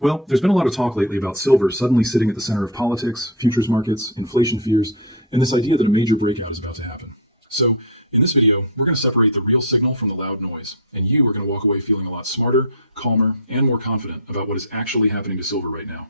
Well, there's been a lot of talk lately about silver suddenly sitting at the center of politics, futures markets, inflation fears, and this idea that a major breakout is about to happen. So, in this video, we're going to separate the real signal from the loud noise, and you are going to walk away feeling a lot smarter, calmer, and more confident about what is actually happening to silver right now.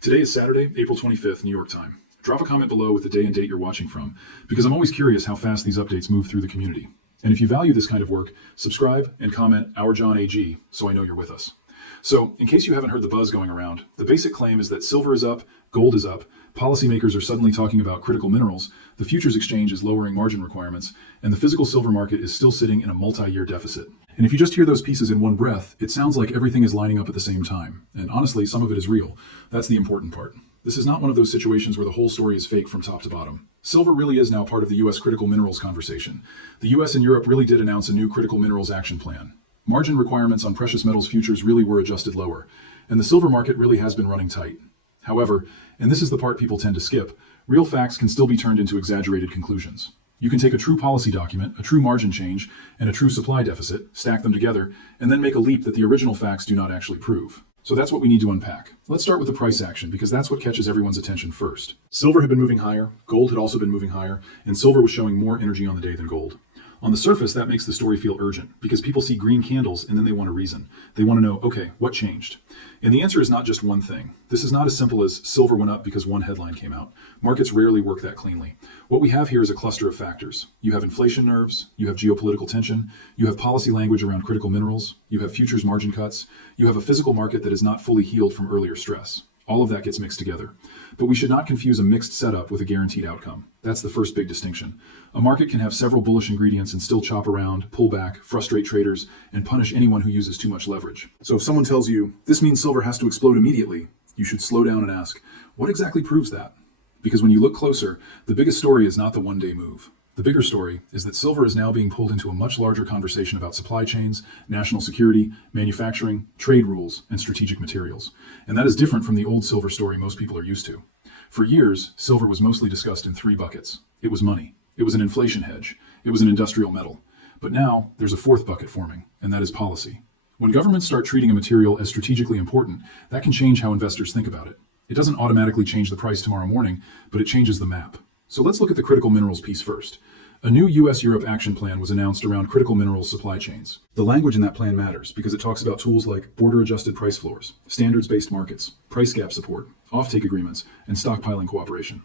Today is Saturday, April 25th, New York time. Drop a comment below with the day and date you're watching from, because I'm always curious how fast these updates move through the community. And if you value this kind of work, subscribe and comment Our John AG so I know you're with us. So, in case you haven't heard the buzz going around, the basic claim is that silver is up, gold is up, policymakers are suddenly talking about critical minerals, the futures exchange is lowering margin requirements, and the physical silver market is still sitting in a multi-year deficit. And if you just hear those pieces in one breath, it sounds like everything is lining up at the same time. And honestly, some of it is real. That's the important part. This is not one of those situations where the whole story is fake from top to bottom. Silver really is now part of the U.S. critical minerals conversation. The U.S. and Europe really did announce a new critical minerals action plan. Margin requirements on precious metals futures really were adjusted lower, and the silver market really has been running tight. However, and this is the part people tend to skip, real facts can still be turned into exaggerated conclusions. You can take a true policy document, a true margin change, and a true supply deficit, stack them together, and then make a leap that the original facts do not actually prove. So that's what we need to unpack. Let's start with the price action, because that's what catches everyone's attention first. Silver had been moving higher, gold had also been moving higher, and silver was showing more energy on the day than gold. On the surface, that makes the story feel urgent, because people see green candles and then they want a reason. They want to know, okay, what changed? And the answer is not just one thing. This is not as simple as silver went up because one headline came out. Markets rarely work that cleanly. What we have here is a cluster of factors. You have inflation nerves, you have geopolitical tension, you have policy language around critical minerals, you have futures margin cuts, you have a physical market that is not fully healed from earlier stress. All of that gets mixed together. But we should not confuse a mixed setup with a guaranteed outcome. That's the first big distinction. A market can have several bullish ingredients and still chop around, pull back, frustrate traders, and punish anyone who uses too much leverage. So if someone tells you, this means silver has to explode immediately, you should slow down and ask, what exactly proves that? Because when you look closer, the biggest story is not the one-day move. The bigger story is that silver is now being pulled into a much larger conversation about supply chains, national security, manufacturing, trade rules, and strategic materials. And that is different from the old silver story most people are used to. For years, silver was mostly discussed in three buckets. It was money. It was an inflation hedge. It was an industrial metal. But now, there's a fourth bucket forming, and that is policy. When governments start treating a material as strategically important, that can change how investors think about it. It doesn't automatically change the price tomorrow morning, but it changes the map. So let's look at the critical minerals piece first. A new US-Europe action plan was announced around critical minerals supply chains. The language in that plan matters because it talks about tools like border-adjusted price floors, standards-based markets, price gap support, offtake agreements, and stockpiling cooperation.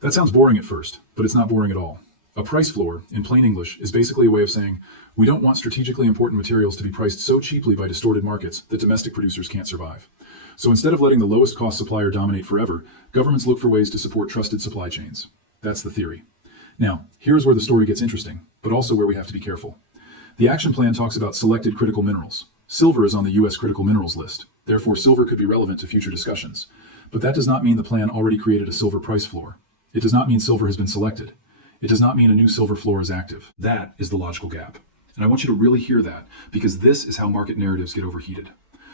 That sounds boring at first, but it's not boring at all. A price floor, in plain English, is basically a way of saying, we don't want strategically important materials to be priced so cheaply by distorted markets that domestic producers can't survive. So instead of letting the lowest cost supplier dominate forever, governments look for ways to support trusted supply chains. That's the theory. Now, here's where the story gets interesting, but also where we have to be careful. The action plan talks about selected critical minerals. Silver is on the US critical minerals list. Therefore, silver could be relevant to future discussions. But that does not mean the plan already created a silver price floor. It does not mean silver has been selected. It does not mean a new silver floor is active. That is the logical gap. And I want you to really hear that, because this is how market narratives get overheated.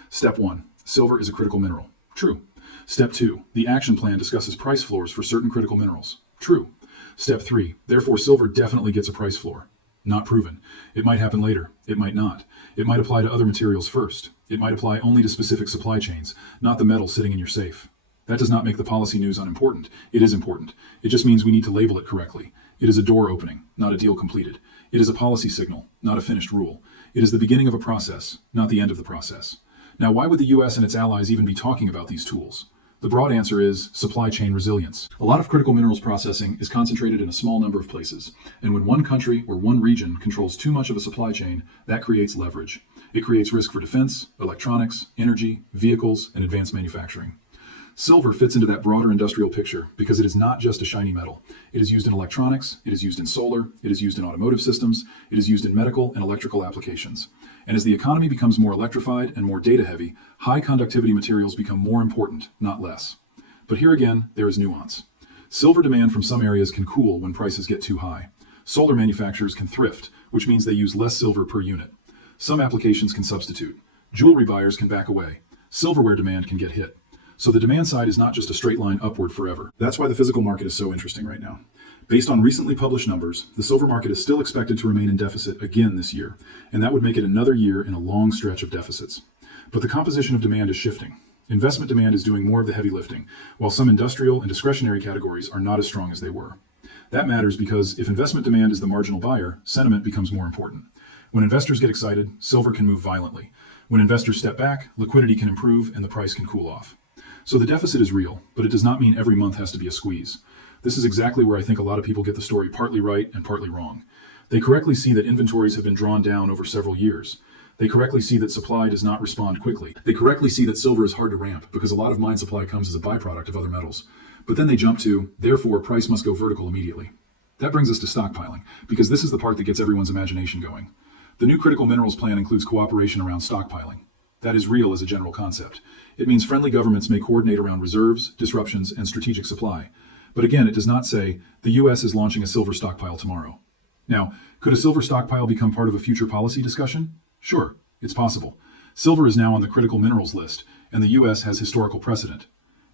Step 1, silver is a critical mineral. True. Step 2, the action plan discusses price floors for certain critical minerals. True. Step 3, therefore silver definitely gets a price floor. Not proven. It might happen later. It might not. It might apply to other materials first. It might apply only to specific supply chains, not the metal sitting in your safe. That does not make the policy news unimportant. It is important. It just means we need to label it correctly. It is a door opening, not a deal completed. It is a policy signal, not a finished rule. It is the beginning of a process, not the end of the process. Now, why would the US and its allies even be talking about these tools? The broad answer is supply chain resilience. A lot of critical minerals processing is concentrated in a small number of places, and when one country or one region controls too much of a supply chain, that creates leverage. It creates risk for defense, electronics, energy, vehicles, and advanced manufacturing. Silver fits into that broader industrial picture because it is not just a shiny metal. It is used in electronics, it is used in solar, it is used in automotive systems, it is used in medical and electrical applications. And as the economy becomes more electrified and more data heavy, high conductivity materials become more important, not less. But here again, there is nuance. Silver demand from some areas can cool when prices get too high. Solar manufacturers can thrift, which means they use less silver per unit. Some applications can substitute. Jewelry buyers can back away. Silverware demand can get hit. So the demand side is not just a straight line upward forever. That's why the physical market is so interesting right now. Based on recently published numbers, the silver market is still expected to remain in deficit again this year, and that would make it another year in a long stretch of deficits. But the composition of demand is shifting. Investment demand is doing more of the heavy lifting, while some industrial and discretionary categories are not as strong as they were. That matters because if investment demand is the marginal buyer, sentiment becomes more important. When investors get excited, silver can move violently. When investors step back, liquidity can improve and the price can cool off. So the deficit is real, but it does not mean every month has to be a squeeze. This is exactly where I think a lot of people get the story partly right and partly wrong. They correctly see that inventories have been drawn down over several years. They correctly see that supply does not respond quickly. They correctly see that silver is hard to ramp because a lot of mine supply comes as a byproduct of other metals. But then they jump to, therefore, price must go vertical immediately. That brings us to stockpiling, because this is the part that gets everyone's imagination going. The new critical minerals plan includes cooperation around stockpiling. That is real as a general concept. It means friendly governments may coordinate around reserves, disruptions, and strategic supply. But again, it does not say the US is launching a silver stockpile tomorrow. Now, could a silver stockpile become part of a future policy discussion? Sure, it's possible. Silver is now on the critical minerals list, and the US has historical precedent.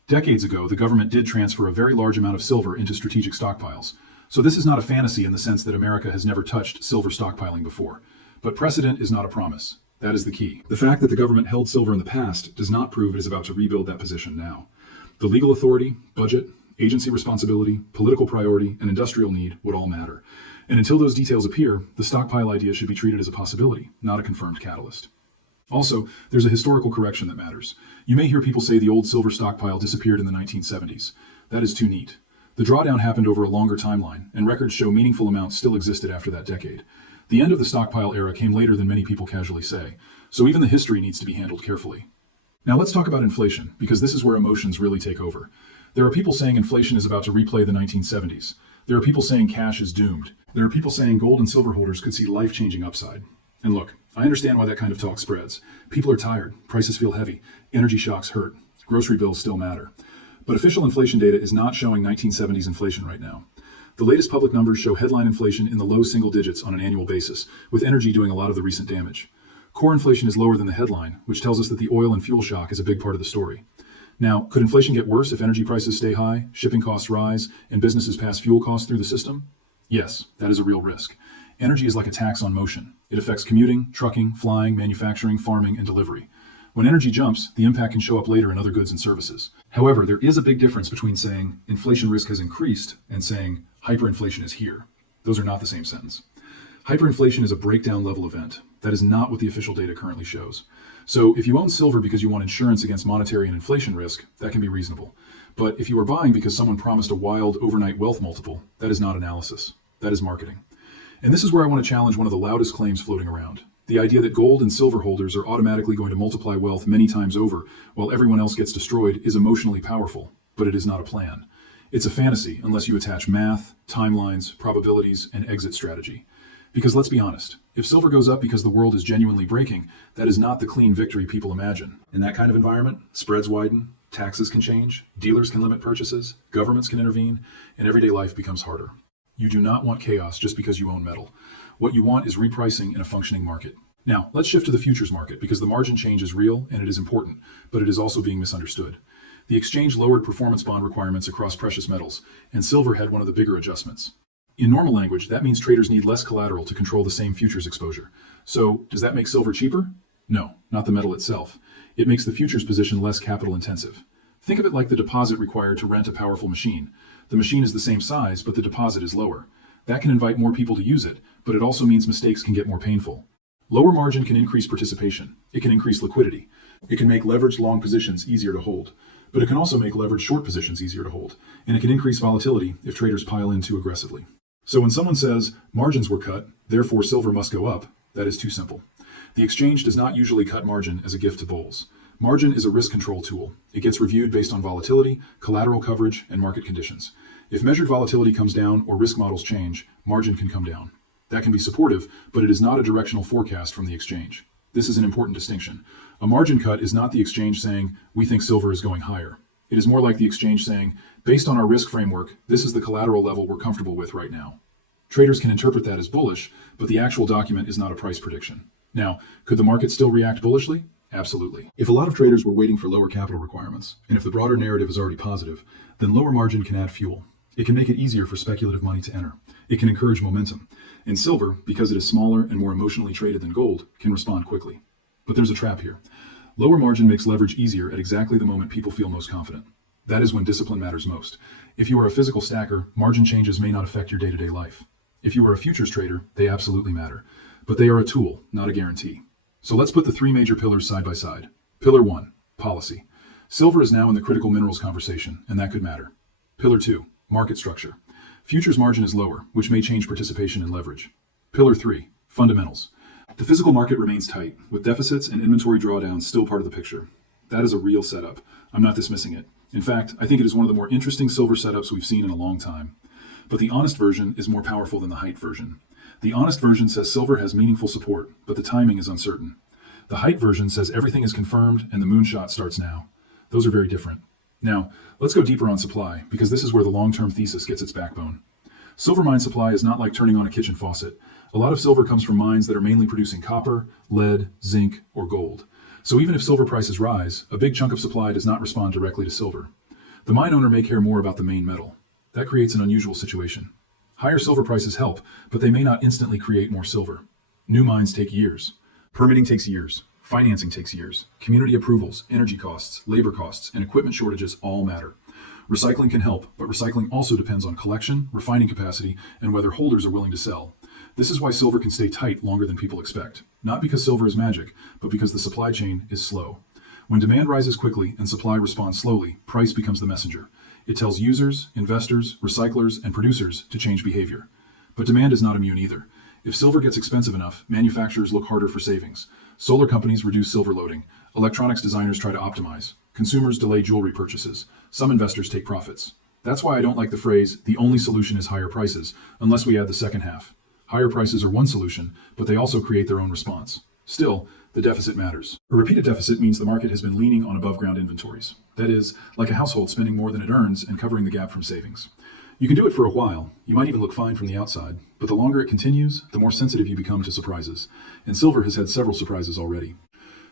Decades ago, the government did transfer a very large amount of silver into strategic stockpiles. So this is not a fantasy in the sense that America has never touched silver stockpiling before. But precedent is not a promise. That is the key. The fact that the government held silver in the past does not prove it is about to rebuild that position now. The legal authority, budget, agency responsibility, political priority, and industrial need would all matter. And until those details appear, the stockpile idea should be treated as a possibility, not a confirmed catalyst. Also, there's a historical correction that matters. You may hear people say the old silver stockpile disappeared in the 1970s. That is too neat. The drawdown happened over a longer timeline, and records show meaningful amounts still existed after that decade. The end of the stockpile era came later than many people casually say, so even the history needs to be handled carefully. Now let's talk about inflation, because this is where emotions really take over. There are people saying inflation is about to replay the 1970s. There are people saying cash is doomed. There are people saying gold and silver holders could see life-changing upside. And look, I understand why that kind of talk spreads. People are tired, prices feel heavy, energy shocks hurt, grocery bills still matter. But official inflation data is not showing 1970s inflation right now. The latest public numbers show headline inflation in the low single digits on an annual basis, with energy doing a lot of the recent damage. Core inflation is lower than the headline, which tells us that the oil and fuel shock is a big part of the story. Now, could inflation get worse if energy prices stay high, shipping costs rise, and businesses pass fuel costs through the system? Yes, that is a real risk. Energy is like a tax on motion. It affects commuting, trucking, flying, manufacturing, farming, and delivery. When energy jumps, the impact can show up later in other goods and services. However, there is a big difference between saying inflation risk has increased and saying hyperinflation is here. Those are not the same sentence. Hyperinflation is a breakdown level event. That is not what the official data currently shows. So if you own silver because you want insurance against monetary and inflation risk, that can be reasonable. But if you are buying because someone promised a wild overnight wealth multiple, that is not analysis. That is marketing. And this is where I want to challenge one of the loudest claims floating around. The idea that gold and silver holders are automatically going to multiply wealth many times over while everyone else gets destroyed is emotionally powerful, but it is not a plan. It's a fantasy unless you attach math, timelines, probabilities, and exit strategy. Because let's be honest, if silver goes up because the world is genuinely breaking, that is not the clean victory people imagine. In that kind of environment, spreads widen, taxes can change, dealers can limit purchases, governments can intervene, and everyday life becomes harder. You do not want chaos just because you own metal. What you want is repricing in a functioning market. Now, let's shift to the futures market because the margin change is real and it is important, but it is also being misunderstood. The exchange lowered performance bond requirements across precious metals, and silver had one of the bigger adjustments. In normal language, that means traders need less collateral to control the same futures exposure. So, does that make silver cheaper? No, not the metal itself. It makes the futures position less capital intensive. Think of it like the deposit required to rent a powerful machine. The machine is the same size, but the deposit is lower. That can invite more people to use it, but it also means mistakes can get more painful. Lower margin can increase participation. It can increase liquidity. It can make leveraged long positions easier to hold. But it can also make leveraged short positions easier to hold. And it can increase volatility if traders pile in too aggressively. So when someone says, margins were cut, therefore silver must go up, that is too simple. The exchange does not usually cut margin as a gift to bulls. Margin is a risk control tool. It gets reviewed based on volatility, collateral coverage, and market conditions. If measured volatility comes down or risk models change, margin can come down. That can be supportive, but it is not a directional forecast from the exchange. This is an important distinction. A margin cut is not the exchange saying, we think silver is going higher. It is more like the exchange saying, based on our risk framework, this is the collateral level we're comfortable with right now. Traders can interpret that as bullish, but the actual document is not a price prediction. Now, could the market still react bullishly? Absolutely. If a lot of traders were waiting for lower capital requirements, and if the broader narrative is already positive, then lower margin can add fuel. It can make it easier for speculative money to enter. It can encourage momentum. And silver, because it is smaller and more emotionally traded than gold, can respond quickly. But there's a trap here. Lower margin makes leverage easier at exactly the moment people feel most confident. That is when discipline matters most. If you are a physical stacker, margin changes may not affect your day-to-day life. If you are a futures trader, they absolutely matter. But they are a tool, not a guarantee. So let's put the three major pillars side by side. Pillar 1, policy. Silver is now in the critical minerals conversation, and that could matter. Pillar 2, market structure. Futures margin is lower, which may change participation and leverage. Pillar 3, fundamentals. The physical market remains tight, with deficits and inventory drawdowns still part of the picture. That is a real setup. I'm not dismissing it. In fact, I think it is one of the more interesting silver setups we've seen in a long time. But the honest version is more powerful than the hype version. The honest version says silver has meaningful support, but the timing is uncertain. The hype version says everything is confirmed and the moonshot starts now. Those are very different. Now, let's go deeper on supply, because this is where the long-term thesis gets its backbone. Silver mine supply is not like turning on a kitchen faucet. A lot of silver comes from mines that are mainly producing copper, lead, zinc, or gold. So even if silver prices rise, a big chunk of supply does not respond directly to silver. The mine owner may care more about the main metal. That creates an unusual situation. Higher silver prices help, but they may not instantly create more silver. New mines take years. Permitting takes years. Financing takes years. Community approvals, energy costs, labor costs, and equipment shortages all matter. Recycling can help, but recycling also depends on collection, refining capacity, and whether holders are willing to sell. This is why silver can stay tight longer than people expect. Not because silver is magic, but because the supply chain is slow. When demand rises quickly and supply responds slowly, price becomes the messenger. It tells users, investors, recyclers, and producers to change behavior. But demand is not immune either. If silver gets expensive enough, manufacturers look harder for savings. Solar companies reduce silver loading. Electronics designers try to optimize. Consumers delay jewelry purchases. Some investors take profits. That's why I don't like the phrase, the only solution is higher prices, unless we add the second half. Higher prices are one solution, but they also create their own response. Still, the deficit matters. A repeated deficit means the market has been leaning on above-ground inventories. That is, like a household spending more than it earns and covering the gap from savings. You can do it for a while. You might even look fine from the outside. But the longer it continues, the more sensitive you become to surprises. And silver has had several surprises already.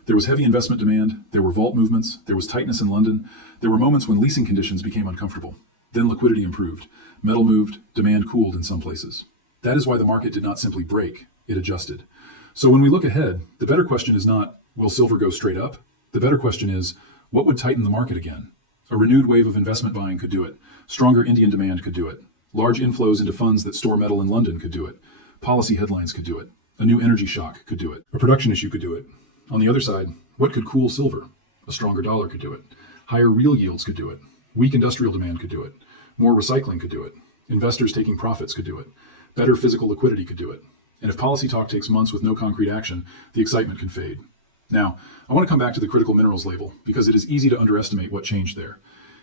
There was heavy investment demand, there were vault movements, there was tightness in London, there were moments when leasing conditions became uncomfortable. Then liquidity improved, metal moved, demand cooled in some places. That is why the market did not simply break, it adjusted. So when we look ahead, the better question is not, will silver go straight up? The better question is, what would tighten the market again? A renewed wave of investment buying could do it. Stronger Indian demand could do it. Large inflows into funds that store metal in London could do it. Policy headlines could do it. A new energy shock could do it. A production issue could do it. On the other side, what could cool silver? A stronger dollar could do it. Higher real yields could do it. Weak industrial demand could do it. More recycling could do it. Investors taking profits could do it. Better physical liquidity could do it. And if policy talk takes months with no concrete action, the excitement can fade. Now, I want to come back to the critical minerals label, because it is easy to underestimate what changed there.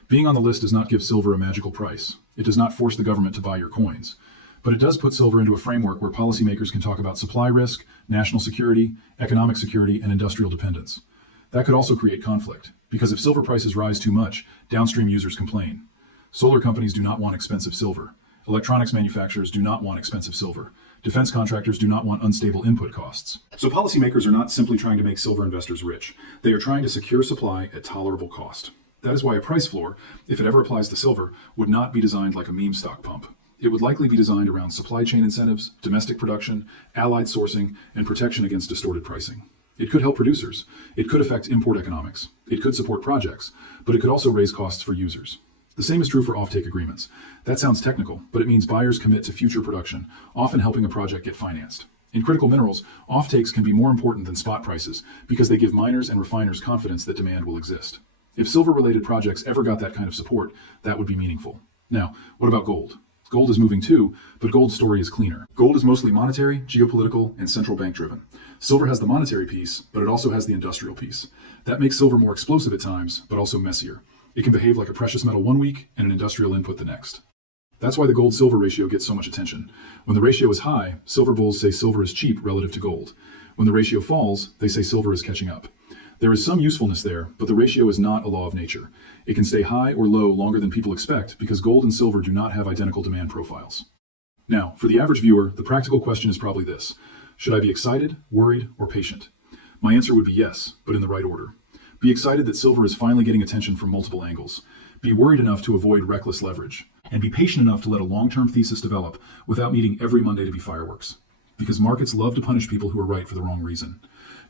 Being on the list does not give silver a magical price. It does not force the government to buy your coins. But it does put silver into a framework where policymakers can talk about supply risk, national security, economic security, and industrial dependence. That could also create conflict, because if silver prices rise too much, downstream users complain. Solar companies do not want expensive silver. Electronics manufacturers do not want expensive silver. Defense contractors do not want unstable input costs. So policymakers are not simply trying to make silver investors rich. They are trying to secure supply at tolerable cost. That is why a price floor, if it ever applies to silver, would not be designed like a meme stock pump. It would likely be designed around supply chain incentives, domestic production, allied sourcing, and protection against distorted pricing. It could help producers. It could affect import economics. It could support projects, but it could also raise costs for users. The same is true for offtake agreements. That sounds technical, but it means buyers commit to future production, often helping a project get financed. In critical minerals, offtakes can be more important than spot prices because they give miners and refiners confidence that demand will exist. If silver-related projects ever got that kind of support, that would be meaningful. Now, what about gold? Gold is moving too, but gold's story is cleaner. Gold is mostly monetary, geopolitical, and central bank driven. Silver has the monetary piece, but it also has the industrial piece. That makes silver more explosive at times, but also messier. It can behave like a precious metal one week and an industrial input the next. That's why the gold-silver ratio gets so much attention. When the ratio is high, silver bulls say silver is cheap relative to gold. When the ratio falls, they say silver is catching up. There is some usefulness there, but the ratio is not a law of nature. It can stay high or low longer than people expect because gold and silver do not have identical demand profiles. Now, for the average viewer, the practical question is probably this: should I be excited, worried, or patient? My answer would be yes, but in the right order. Be excited that silver is finally getting attention from multiple angles. Be worried enough to avoid reckless leverage. And be patient enough to let a long-term thesis develop without needing every Monday to be fireworks. Because markets love to punish people who are right for the wrong reason.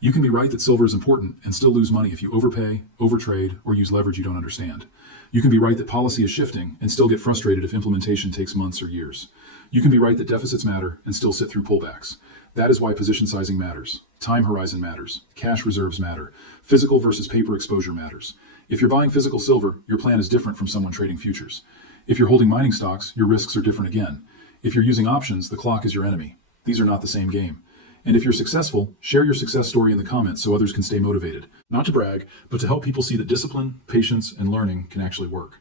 You can be right that silver is important and still lose money if you overpay, overtrade, or use leverage you don't understand. You can be right that policy is shifting and still get frustrated if implementation takes months or years. You can be right that deficits matter and still sit through pullbacks. That is why position sizing matters. Time horizon matters. Cash reserves matter. Physical versus paper exposure matters. If you're buying physical silver, your plan is different from someone trading futures. If you're holding mining stocks, your risks are different again. If you're using options, the clock is your enemy. These are not the same game. And if you're successful, share your success story in the comments so others can stay motivated. Not to brag, but to help people see that discipline, patience, and learning can actually work.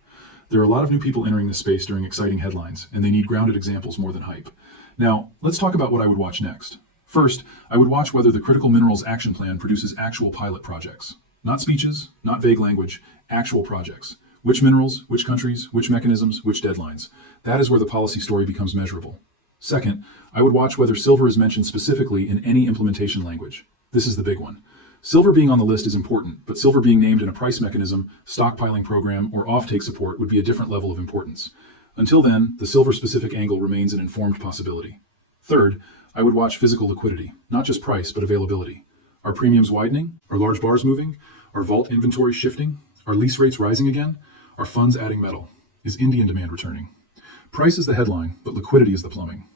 There are a lot of new people entering this space during exciting headlines, and they need grounded examples more than hype. Now, let's talk about what I would watch next. First, I would watch whether the Critical Minerals Action Plan produces actual pilot projects. Not speeches, not vague language, actual projects. Which minerals, which countries, which mechanisms, which deadlines. That is where the policy story becomes measurable. Second, I would watch whether silver is mentioned specifically in any implementation language. This is the big one. Silver being on the list is important, but silver being named in a price mechanism, stockpiling program, or offtake support would be a different level of importance. Until then, the silver-specific angle remains an informed possibility. Third, I would watch physical liquidity, not just price, but availability. Are premiums widening? Are large bars moving? Are vault inventories shifting? Are lease rates rising again? Are funds adding metal? Is Indian demand returning? Price is the headline, but liquidity is the plumbing.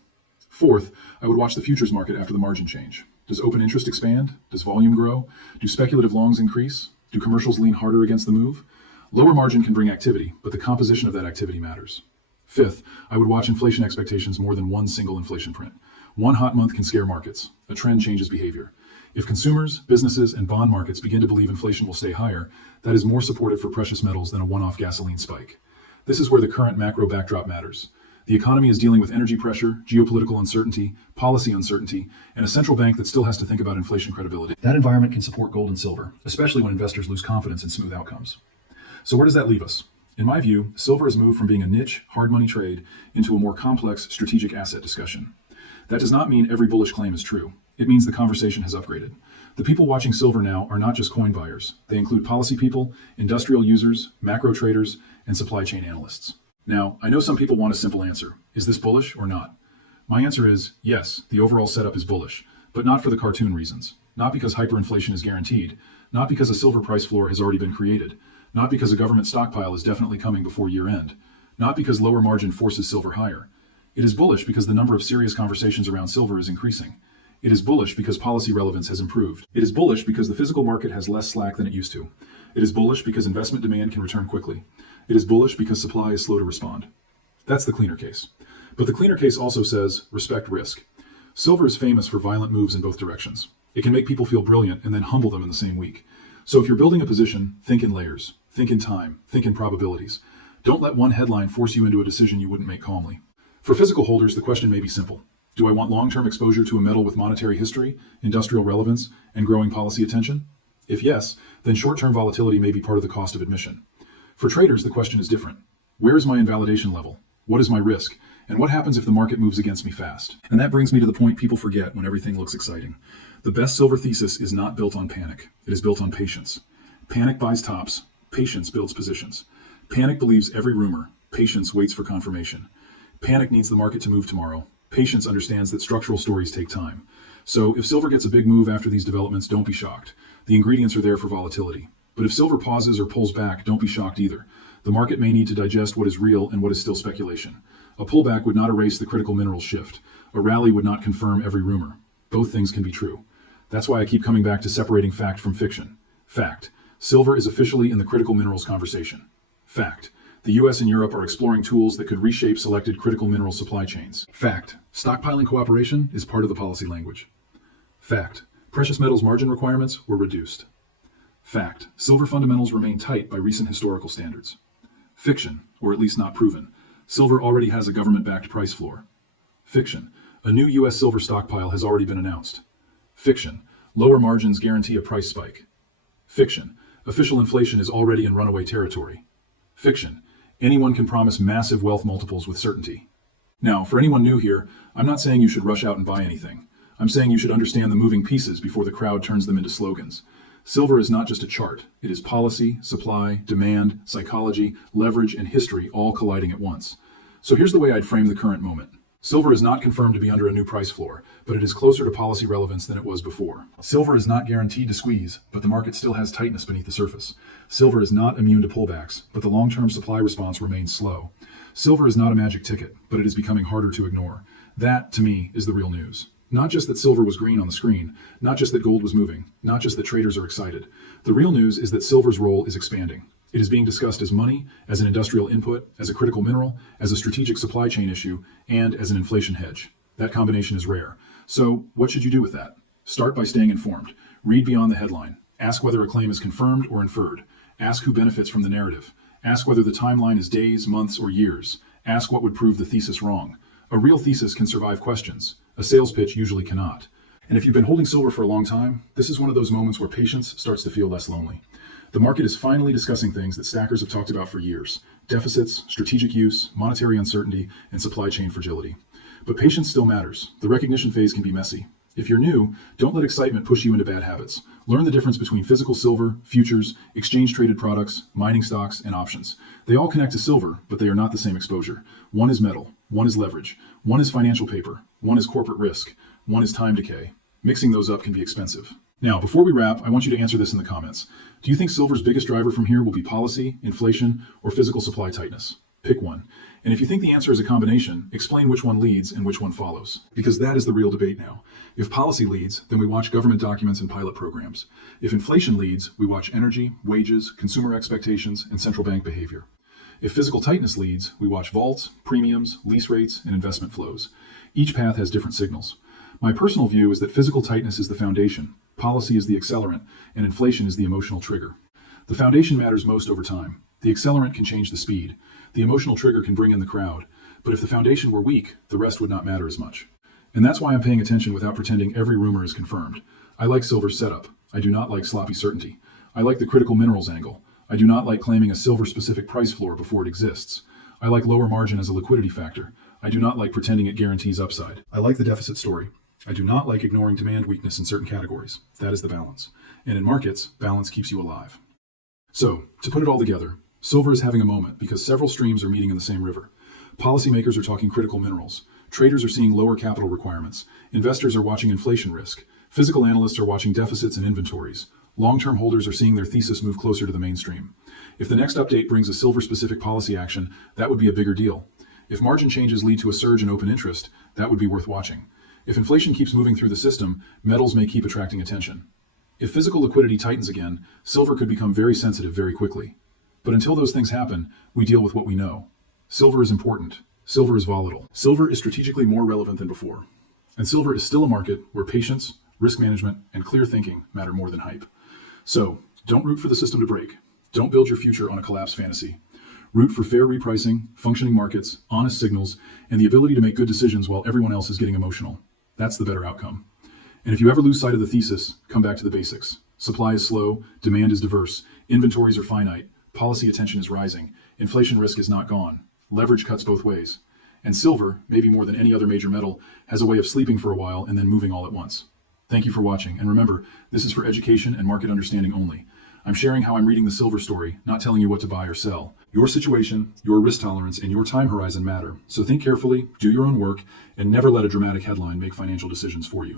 Fourth, I would watch the futures market after the margin change. Does open interest expand? Does volume grow? Do speculative longs increase? Do commercials lean harder against the move? Lower margin can bring activity, but the composition of that activity matters. Fifth, I would watch inflation expectations more than one single inflation print. One hot month can scare markets. A trend changes behavior. If consumers, businesses, and bond markets begin to believe inflation will stay higher, that is more supportive for precious metals than a one-off gasoline spike. This is where the current macro backdrop matters. The economy is dealing with energy pressure, geopolitical uncertainty, policy uncertainty, and a central bank that still has to think about inflation credibility. That environment can support gold and silver, especially when investors lose confidence in smooth outcomes. So where does that leave us? In my view, silver has moved from being a niche, hard money trade into a more complex strategic asset discussion. That does not mean every bullish claim is true. It means the conversation has upgraded. The people watching silver now are not just coin buyers. They include policy people, industrial users, macro traders, and supply chain analysts. Now, I know some people want a simple answer. Is this bullish or not? My answer is yes, the overall setup is bullish, but not for the cartoon reasons. Not because hyperinflation is guaranteed, not because a silver price floor has already been created, not because a government stockpile is definitely coming before year end, not because lower margin forces silver higher. It is bullish because the number of serious conversations around silver is increasing. It is bullish because policy relevance has improved. It is bullish because the physical market has less slack than it used to. It is bullish because investment demand can return quickly. It is bullish because supply is slow to respond. That's the cleaner case. But the cleaner case also says, respect risk. Silver is famous for violent moves in both directions. It can make people feel brilliant and then humble them in the same week. So if you're building a position, think in layers, think in time, think in probabilities. Don't let one headline force you into a decision you wouldn't make calmly. For physical holders, the question may be simple. Do I want long-term exposure to a metal with monetary history, industrial relevance, and growing policy attention? If yes, then short-term volatility may be part of the cost of admission. For traders, the question is different. Where is my invalidation level? What is my risk? And what happens if the market moves against me fast? And that brings me to the point people forget when everything looks exciting. The best silver thesis is not built on panic. It is built on patience. Panic buys tops. Patience builds positions. Panic believes every rumor. Patience waits for confirmation. Panic needs the market to move tomorrow. Patience understands that structural stories take time. So if silver gets a big move after these developments, don't be shocked. The ingredients are there for volatility. But if silver pauses or pulls back, don't be shocked either. The market may need to digest what is real and what is still speculation. A pullback would not erase the critical minerals shift. A rally would not confirm every rumor. Both things can be true. That's why I keep coming back to separating fact from fiction. Fact. Silver is officially in the critical minerals conversation. Fact. The US and Europe are exploring tools that could reshape selected critical mineral supply chains. Fact. Stockpiling cooperation is part of the policy language. Fact. Precious metals margin requirements were reduced. Fact. Silver fundamentals remain tight by recent historical standards. Fiction, or at least not proven. Silver already has a government-backed price floor. Fiction. A new US silver stockpile has already been announced. Fiction. Lower margins guarantee a price spike. Fiction. Official inflation is already in runaway territory. Fiction. Anyone can promise massive wealth multiples with certainty. Now, for anyone new here, I'm not saying you should rush out and buy anything. I'm saying you should understand the moving pieces before the crowd turns them into slogans. Silver is not just a chart. It is policy, supply, demand, psychology, leverage, and history all colliding at once. So here's the way I'd frame the current moment. Silver is not confirmed to be under a new price floor, but it is closer to policy relevance than it was before. Silver is not guaranteed to squeeze, but the market still has tightness beneath the surface. Silver is not immune to pullbacks, but the long-term supply response remains slow. Silver is not a magic ticket, but it is becoming harder to ignore. That, to me, is the real news. Not just that silver was green on the screen, not just that gold was moving, not just that traders are excited. The real news is that silver's role is expanding. It is being discussed as money, as an industrial input, as a critical mineral, as a strategic supply chain issue, and as an inflation hedge. That combination is rare. So, what should you do with that? Start by staying informed. Read beyond the headline. Ask whether a claim is confirmed or inferred. Ask who benefits from the narrative. Ask whether the timeline is days, months, or years. Ask what would prove the thesis wrong. A real thesis can survive questions. A sales pitch usually cannot. And if you've been holding silver for a long time, this is one of those moments where patience starts to feel less lonely. The market is finally discussing things that stackers have talked about for years: deficits, strategic use, monetary uncertainty, and supply chain fragility. But patience still matters. The recognition phase can be messy. If you're new, don't let excitement push you into bad habits. Learn the difference between physical silver, futures, exchange-traded products, mining stocks, and options. They all connect to silver, but they are not the same exposure. One is metal, one is leverage, one is financial paper, one is corporate risk, one is time decay. Mixing those up can be expensive. Now, before we wrap, I want you to answer this in the comments. Do you think silver's biggest driver from here will be policy, inflation, or physical supply tightness? Pick one. And if you think the answer is a combination, explain which one leads and which one follows. Because that is the real debate now. If policy leads, then we watch government documents and pilot programs. If inflation leads, we watch energy, wages, consumer expectations, and central bank behavior. If physical tightness leads, we watch vaults, premiums, lease rates, and investment flows. Each path has different signals. My personal view is that physical tightness is the foundation, policy is the accelerant, and inflation is the emotional trigger. The foundation matters most over time. The accelerant can change the speed. The emotional trigger can bring in the crowd. But if the foundation were weak, the rest would not matter as much. And that's why I'm paying attention without pretending every rumor is confirmed. I like silver's setup. I do not like sloppy certainty. I like the critical minerals angle. I do not like claiming a silver-specific price floor before it exists. I like lower margin as a liquidity factor. I do not like pretending it guarantees upside. I like the deficit story. I do not like ignoring demand weakness in certain categories. That is the balance. And in markets, balance keeps you alive. So, to put it all together, silver is having a moment because several streams are meeting in the same river. Policymakers are talking critical minerals. Traders are seeing lower capital requirements. Investors are watching inflation risk. Physical analysts are watching deficits and inventories. Long-term holders are seeing their thesis move closer to the mainstream. If the next update brings a silver-specific policy action, that would be a bigger deal. If margin changes lead to a surge in open interest, that would be worth watching. If inflation keeps moving through the system, metals may keep attracting attention. If physical liquidity tightens again, silver could become very sensitive very quickly. But until those things happen, we deal with what we know. Silver is important. Silver is volatile. Silver is strategically more relevant than before. And silver is still a market where patience, risk management, and clear thinking matter more than hype. So, don't root for the system to break. Don't build your future on a collapse fantasy. Root for fair repricing, functioning markets, honest signals, and the ability to make good decisions while everyone else is getting emotional. That's the better outcome. And if you ever lose sight of the thesis, come back to the basics. Supply is slow, demand is diverse, inventories are finite, policy attention is rising, inflation risk is not gone, leverage cuts both ways. And silver, maybe more than any other major metal, has a way of sleeping for a while and then moving all at once. Thank you for watching, and remember, this is for education and market understanding only. I'm sharing how I'm reading the silver story, not telling you what to buy or sell. Your situation, your risk tolerance, and your time horizon matter. So think carefully, do your own work, and never let a dramatic headline make financial decisions for you.